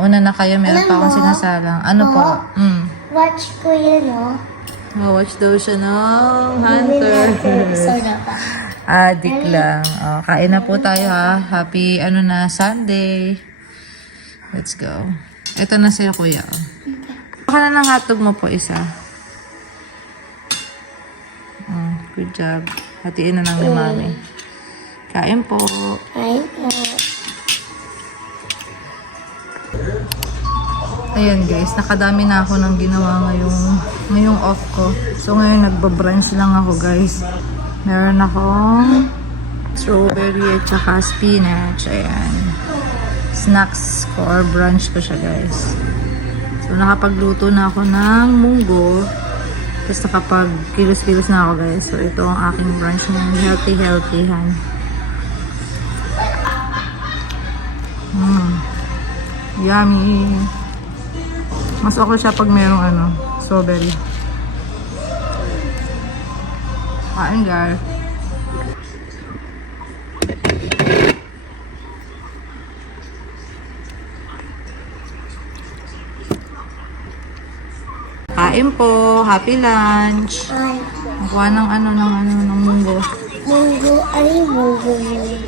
Oh, mauna na kayo, meron pa akong sinasalang. Ano po? Mm. Watch ko yun, oh. Oh, watch daw siya no? Hunter. Pa. Adik lang. Oh, kain na po tayo ha. Happy ano na Sunday. Let's go. Ito na sa'yo kuya. oh. Baka na ng hotdog mo po isa. Mm, good job. Hatiin na lang ni mami. Kain po. Ay, po. Ayan guys, nakadami na ako ng ginawa ngayong, ngayong off ko. So ngayon nagbabrunch lang ako guys. Meron akong strawberry at saka spinach. Ayan. Snacks ko or brunch ko siya guys. So nakapagluto na ako ng munggo. Tapos nakapag kilos-kilos na ako guys. So ito ang aking brunch ng healthy healthy han. Mm. Yummy. Mas okay siya pag merong ano, strawberry. Kain guys. Kain po. Happy lunch. Nakuha ng ano, ng ano, ng munggo. munggo. Ay, munggo yun.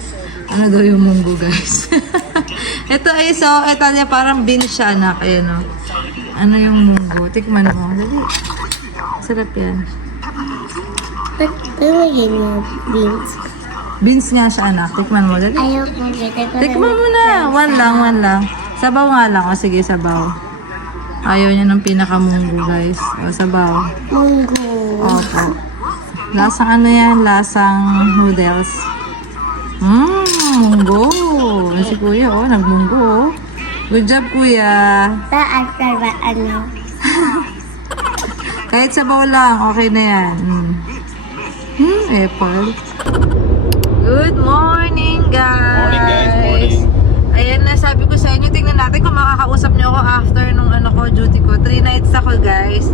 Ano daw yung munggo, guys? ito ay so, ito niya parang beans siya, anak. Ayan, o. Ano yung munggo? Tikman mo. Dali. Sarap yan. Ba't yun yung beans? Beans nga siya, anak. Tikman mo. Dali. Ayaw po, Tikman mo na. One lang, one lang. Sabaw nga lang. O, sige, sabaw. Ayaw niya ng pinakamunggo, guys. O, sabaw. Munggo. Opo. Lasang ano yan? Lasang noodles. Mmm, munggo. Si kuya, oh, nagmunggo, oh. Good job, kuya. Saan ka ba ano? Kahit sabaw lang, okay na yan. Mm. Hmm, apple. Good morning, guys. Morning, guys. Morning. Ayan na, sabi ko sa inyo, tingnan natin kung makakausap niyo ako after nung ano ko, duty ko. Three nights ako, guys,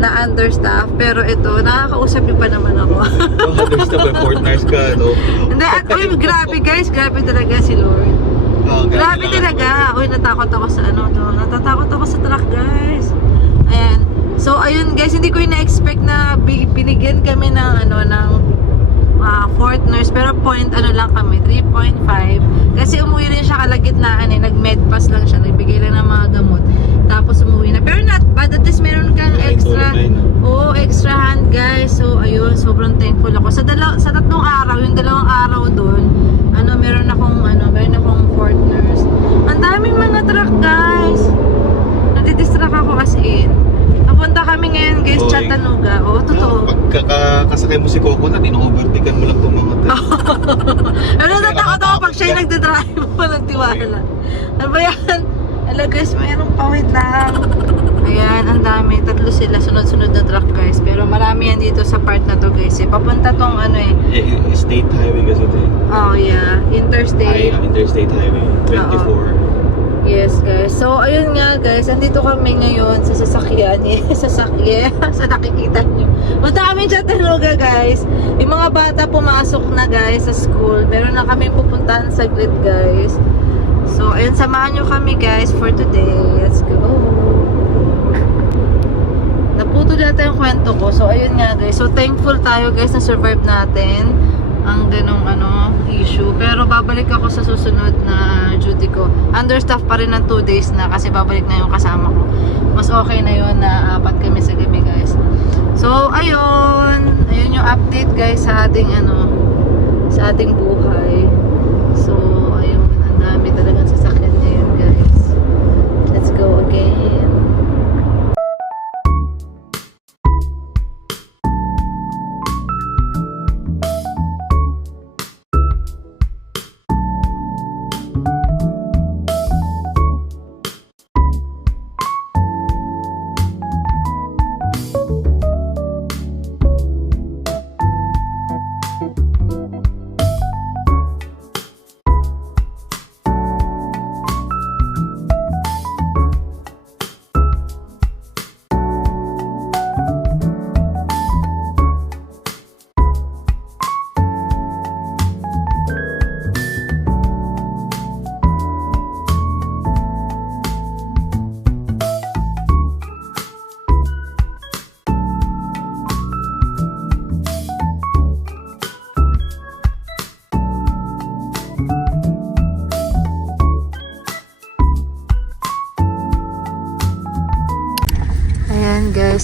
na understaff. Pero ito, nakakausap niyo pa naman ako. Well, understand by Fortnite ka, no? Hindi, at uy, grabe guys, grabe talaga si Lord. Oh, Grabe talaga. Uy, natakot ako sa ano to. Natatakot ako sa truck, guys. Ayan. So, ayun guys, hindi ko na-expect na bi- binigyan kami ng ano, ng ah, fourth nurse. Pero point, ano lang kami, 3.5. Kasi umuwi rin siya kalagitnaan eh. Nag-med pass lang siya. Nagbigay lang ng mga gamot. Tapos umuwi na. Pero not bad. At least meron kang extra. Oo, extra hand guys. So, ayun, sobrang thankful ako. Sa, dalaw sa tatlong araw, yung dalawang araw doon, ano, meron akong, ano, meron akong truck, guys. Nadidistract ako as in. Napunta kami ngayon, guys, Oy. Chattanooga. Oo, totoo. Pagkakasakay mo si Coco na, in-overtaken mo lang itong mga to. Pero natakot ako pag siya yung nagdadrive mo ng tiwala. Ano ba yan? Ala guys, mayroong pawid lang. Ayan, ang dami. Tatlo sila, sunod-sunod na truck guys. Pero marami yan dito sa part na to guys. Eh. Papunta tong ano eh. Eh, State highway kasi ito eh. Oh yeah, Ay, interstate. uh, Interstate Highway 24. Yes guys. So ayun nga guys, andito kami ngayon sa sasakyan. Eh, sasakyan. sa nakikita nyo. Kami sa Chattanooga guys. Yung mga bata pumasok na guys sa school. Meron na kami pupuntahan saglit guys. So ayun, samahan nyo kami guys for today. Let's go. Naputo data yung kwento ko. So ayun nga guys. So thankful tayo guys na survive natin ang ganong ano issue. Pero babalik ako sa susunod na duty ko. Understaff pa rin ng 2 days na kasi babalik na yung kasama ko. Mas okay na yun na apat kami sa gabi guys. So ayun, ayun yung update guys sa ating ano sa ating buhay. So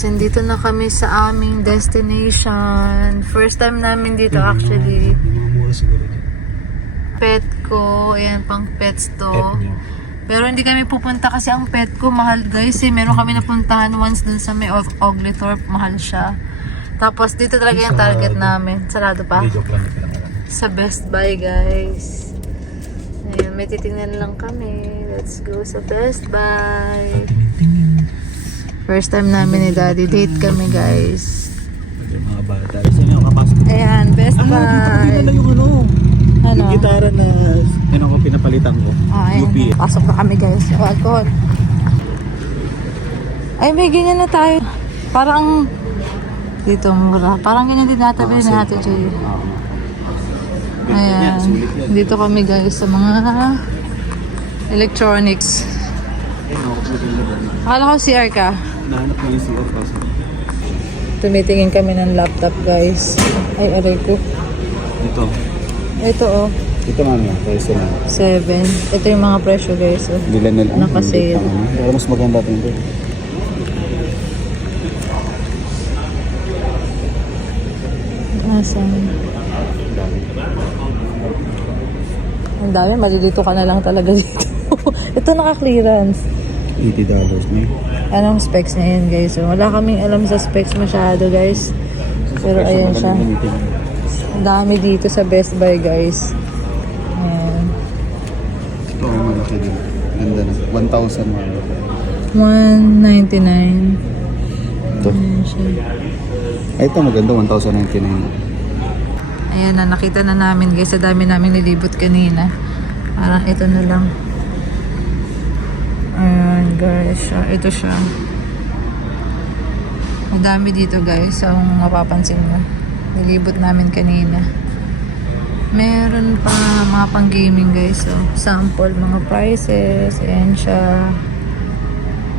guys, nandito na kami sa aming destination. First time namin dito actually. Mura siguro. Pet ko, ayan pang pets to. Pero hindi kami pupunta kasi ang pet ko mahal guys eh. Meron kami napuntahan once dun sa may Og- Oglethorpe, mahal siya. Tapos dito talaga yung target namin. Sarado pa? Sa Best Buy guys. Ayun, may titingnan lang kami. Let's go sa Best Buy. First time namin ni Daddy. Date kami guys. Mga bata. Saan yung kapasok? Ayan, Best Ah, dito Buy. kanina lang yung ano. Ano? Yung gitara na, yun ako pinapalitan ko. Ah, ayan. UP. Pasok na kami guys. O, alcohol. Ay, may ganyan na tayo. Parang dito mura. Parang ganyan din nata Ah, ni. Ate Joy. Ah. Ayan. Dito kami guys sa mga electronics. Akala ko CR ka. Nahanap ko yung CF kasi. Tumitingin kami ng laptop guys. Ay, aray ko. Ito. Ito oh. Ito mami, presyo na. 7. Ito yung mga presyo guys. Oh. Bilan na lang. Nakasale. Pero mas maganda ito ito. Asan? Ang dami, malilito ka na lang talaga dito. Ito naka-clearance. $80 na. Anong specs niya yun guys? So, wala kaming alam sa specs masyado guys. Pero ayan siya. Ang dami dito sa Best Buy guys. Ayan. Ito ang malaki din. Ganda na. 1,000 mami. 199. Ito. Ayan siya. Ay, ito maganda. 1,099. Ayan na, nakita na namin guys. Sa dami namin nilibot kanina. Parang ito na lang. Ayan guys. siya. Ito siya. Ang dami dito guys. So, kung mapapansin mo. Nilibot namin kanina. Meron pa mga pang gaming guys. So, sample mga prices. Ayan siya.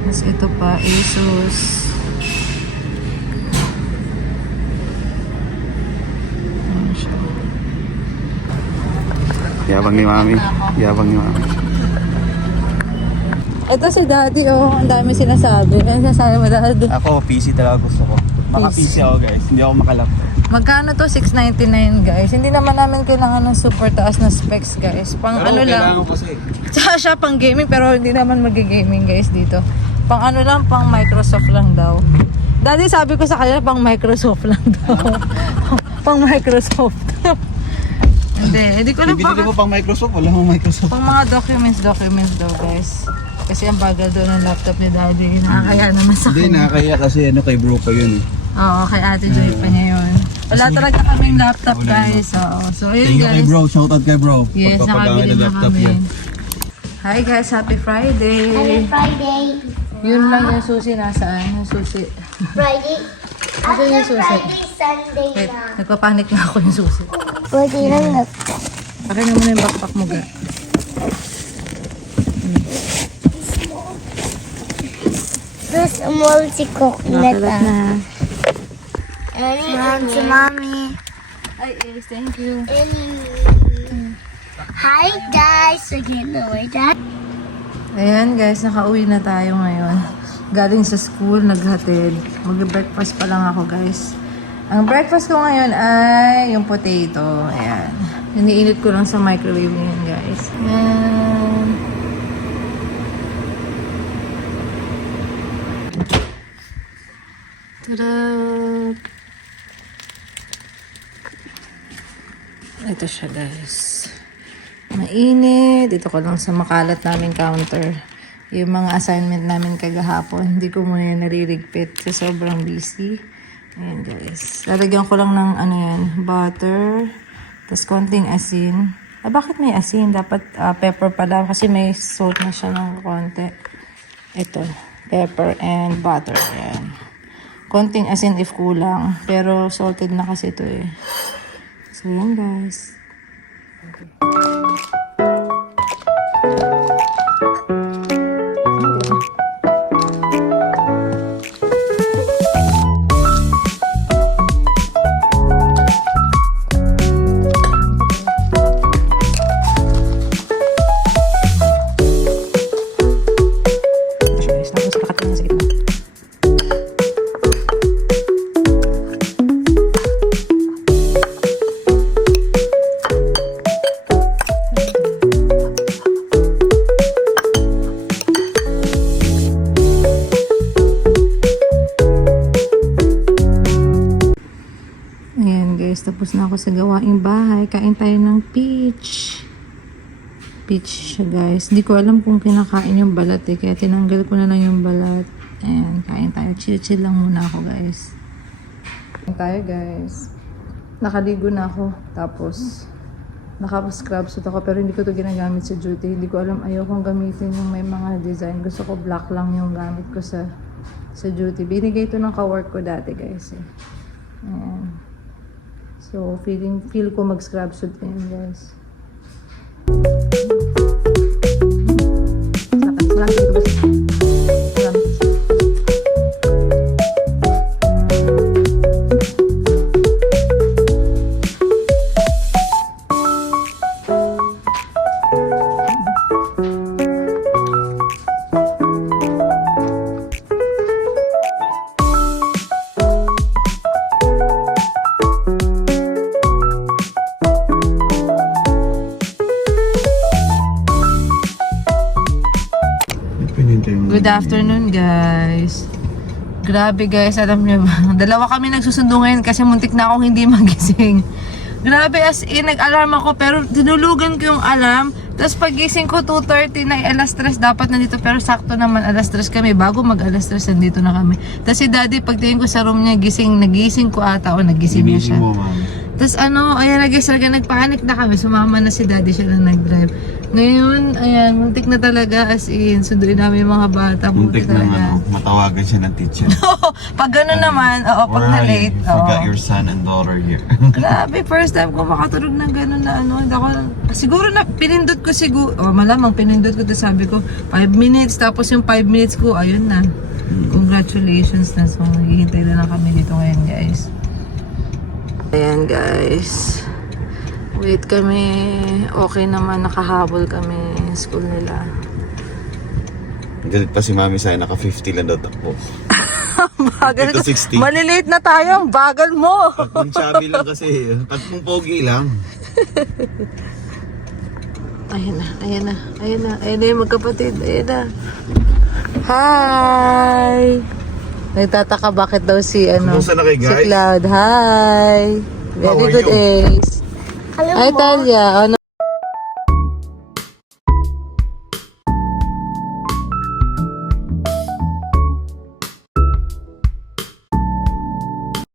Tapos ito pa. Asus. Ayan siya. Yabang ni mami. Yabang ni mami. Ito si daddy, oh. Ang dami sinasabi. Ano sinasabi mo, daddy? Ako, PC talaga gusto ko. Maka-PC ako guys. Hindi ako makalaptop. Magkano to? 699 guys. Hindi naman namin kailangan ng super taas na specs guys. Pang ano lang. kasi. Tsaka siya pang gaming pero hindi naman magi-gaming guys dito. Pang ano lang, pang Microsoft lang daw. Daddy, sabi ko sa kanya, pang Microsoft lang daw. pang Microsoft. hindi, hindi ko lang Hindi pa. ko pang Microsoft. Wala mong Microsoft. Pang mga documents, documents daw guys. Kasi ang bagal daw ng laptop ni daddy. Nakakaya naman sa Hindi, kanya. nakakaya kasi ano kay bro pa yun eh. Oo, kay Ate Joy pa niya yun. Wala talaga kaming laptop guys. Oo. So, ayun Thank you kay guys. bro. Shoutout kay bro. Yes, Pagpapagamit nakabili ng na laptop kami. yan. Hi guys, happy Friday. Happy Friday. Yun lang yung susi nasaan. Yung susi. Friday. Asa yung susi? Friday, Sunday Wait, na. nagpapanik na ako yung susi. Pwede lang na. Akin na muna yung backpack mo ga. Umuwi si Coconut Nakalat na. Mom, si Mommy. Ay, yes, thank you. Hi guys! Again, away that. Ayan guys, nakauwi na tayo ngayon. Galing sa school, naghatid. Mag-breakfast pa lang ako guys. Ang breakfast ko ngayon ay yung potato. Ayan. Iniinit ko lang sa microwave ngayon guys. Ayan. Tada! Ito siya guys. Mainit. Dito ko lang sa makalat namin counter. Yung mga assignment namin kagahapon. Hindi ko muna yan nariligpit kasi sobrang busy. Ayan guys. Lalagyan ko lang ng ano yan, butter. Tapos konting asin. Ah, bakit may asin? Dapat ah, pepper pala kasi may salt na siya ng konti. Ito. Pepper and butter. Ayan. Konting asin if kulang. Pero salted na kasi ito eh. So yan guys. Guys, guys, tapos na ako sa gawaing bahay. Kain tayo ng peach. Peach siya guys. Hindi ko alam kung kinakain yung balat eh. Kaya tinanggal ko na lang yung balat. Ayan, kain tayo. Chill-chill lang muna ako guys. Kain tayo guys. Nakaligo na ako. Tapos, naka-scrub suit ako pero hindi ko to ginagamit sa duty. Hindi ko alam, ayokong gamitin yung may mga design. Gusto ko black lang yung gamit ko sa sa duty. Binigay to ng kawork ko dati guys eh. Ayan. So, feeling, feel ko mag-scrub suit ngayon guys. Salamat dito ba? Afternoon, guys. Grabe, guys. Alam niyo ba? Dalawa kami nagsusundo ngayon kasi muntik na akong hindi magising. Grabe, as in, nag-alarm ako pero tinulugan ko yung alarm. Tapos pagising ko 2.30 na alas 3 dapat nandito pero sakto naman alas 3 kami. Bago mag alas 3 nandito na kami. Tapos si daddy pagtingin ko sa room niya gising, nagising ko ata o nagising na siya. mo. Tapos ano, ayan na guys, talaga nagpanik na kami. Sumama na si daddy siya na nag-drive. Ngayon, ayan, muntik na talaga as in. Sunduin namin yung mga bata. Muntik na ano, matawagan siya ng teacher. pag gano'n naman, oo, pag na-late. Forgot Oo. your son and daughter here. Grabe, first time ko makatulog ng gano'n na ano. Ako, siguro na, pinindot ko siguro, oh, malamang pinindot ko to sabi ko, 5 minutes, tapos yung 5 minutes ko, ayun na. Congratulations na. So, maghihintay na lang kami dito ngayon, guys. Ayan, guys. Wait kami. Okay naman, nakahabol kami. School nila. Galit pa si mami sa'yo, naka 50 lang daw takbo. Bagal ko. 60. Malilate na tayo. Ang bagal mo. Yung chubby lang kasi, tatlong pogi lang. Ayan na, ayan na, ayan na, ayan na yung magkapatid, ayan na. Hi! Nagtataka bakit daw si ano, Kumusta na kayo, si guys? Cloud. Hi! Very good? Ace. Alam Hi mo, Talia, ano